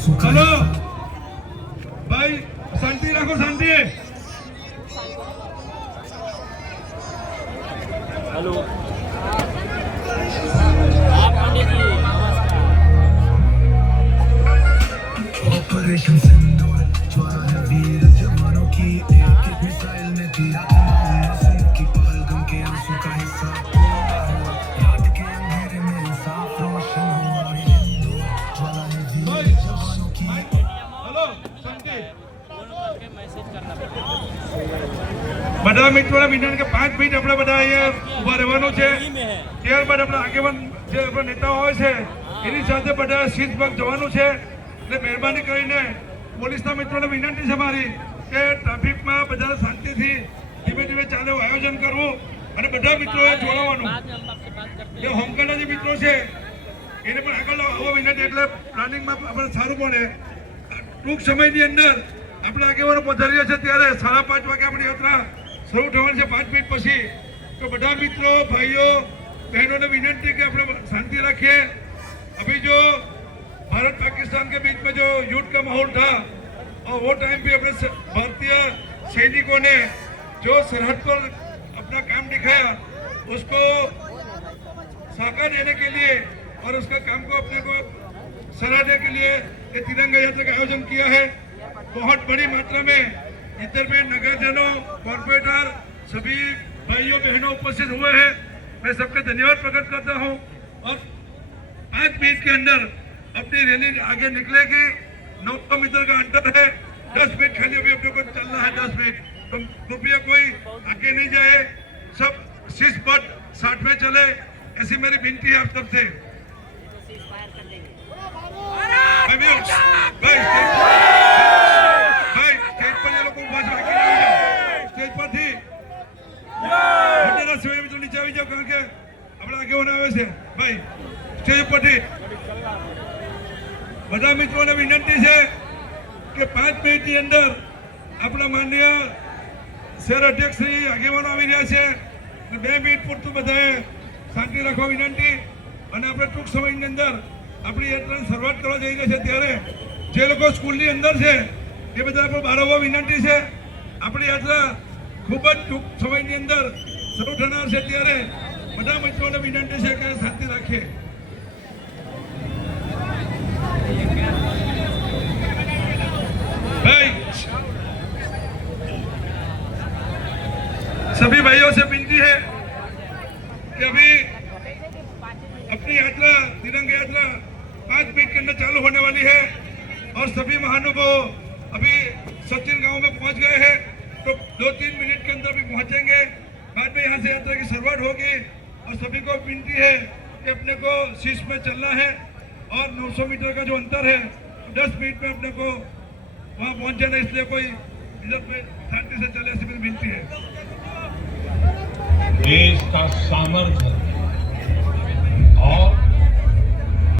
चलो भाई शांति रखो, शांति। हेलो आप पंडित जी ऑपरेशन सिंदूर ज्वाला है वीर जवानों की एक एक मिसाइल ने दिया मासूम की पहलगम के आंसू का हिस्सा पूरा हुआ रात के अंधेरे में साफ रोशन हुआ हिंदू ज्वाला है वीर जवानों की। हेलो शांति। मैसेज करना पड़ेगा બધા મિત્રોને વિનંતી કે 5 મિનિટ આપણે બધા અહીંયા ઊભા રહેવાનું છે। ત્યારબાદ આપણા આગેવાન જે આપણા નેતાઓ હોય છે એની સાથે બધા શીશબગ જવાનું છે। એટલે મહેરબાની કરીને પોલીસના મિત્રોને વિનંતી છે મારી કે ટ્રાફિકમાં બધા શાંતિથી ધીમે ધીમે ચાલે એવું આયોજન કરવું અને બધા મિત્રોએ જોડાવાનું। જે હોમગાર્ડના જે મિત્રો છે એને પણ આગળ આવવા વિનંતી, એટલે પ્લાનિંગમાં આપણે સારું પડે। ટૂંક સમયની અંદર આપણા આગેવાનો પધારી રહ્યા છે ત્યારે 5:30 વાગે આપણી યાત્રા શરૂ થવાની છે 5 મિનિટ પછી। तो बड़ा मित्रों भाइयों बहनों ने विनती कि अपने शांति रखिए। अभी जो भारत पाकिस्तान के बीच में जो युद्ध का माहौल था और वो टाइम पे अपने भारतीय सैनिकों ने जो सरहद पर अपना काम दिखाया उसको साकार देने के लिए और उसका काम को अपने को सराहने के लिए ये तिरंगा यात्रा का आयोजन किया है। बहुत बड़ी मात्रा में इधर में नगरजनों, कॉर्पोरेटर, सभी भाइयों बहनों उपस्थित हुए हैं। मैं सबका धन्यवाद प्रकट करता हूं और 5 मिनट के अंदर अपनी रैली आगे निकलेगी। 900 मीटर का अंतर है। 10 मिनट खाली अभी अपने को चलना है। 10 मिनट तो कृपया कोई आगे नहीं जाए, सब शिस्तबद्ध साथ में चले, ऐसी मेरी विनती है आप सबसे। स्टेज पर ये लोग स्टेज पर थी नीचे આવી જાઓ કારણ કે આપણા આગેવાનો આવે છે ભાઈ સ્ટેજ ઉપરથી। બધા મિત્રોને વિનંતી છે કે 5 મિનિટની અંદર આપણા માનનીય શહેર અધ્યક્ષ શ્રી આગેવાનો આવી રહ્યા છે। 2 મિનિટ પૂરતું બધાએ શાંતિ રાખવા વિનંતી અને આપણે ટૂંક સમયની અંદર આપણી યાત્રાની શરૂઆત કરવા જઈ રહ્યા છે ત્યારે જે લોકો સ્કૂલની અંદર છે એ બધા પણ બહાર આવવા વિનંતી છે। આપણી યાત્રા ખૂબ જ ટૂંક સમયની અંદર શરૂ થનાર છે ત્યારે બધા મિત્રોને વિનંતી છે કે શાંતિ રાખીએ। भाई सभी भाइयों से विनती है कि अभी अपनी यात्रा तिरंगा यात्रा 5 मिनट के अंदर चालू होने वाली है और सभी महानुभाव अभी सचिन गांव में पहुंच गए हैं तो 2-3 मिनट के अंदर भी पहुंचेंगे। बाद में यहाँ से यात्रा की शुरुआत होगी और सभी को विनती है कि अपने को शीश में चलना है और 900 मीटर का जो अंतर है 10 मिनट में अपने को वहाँ पहुँच जाना, इसलिए कोई इधर पे शांति से चले, ऐसी मेरी विनती है। देश का सामर्थ्य और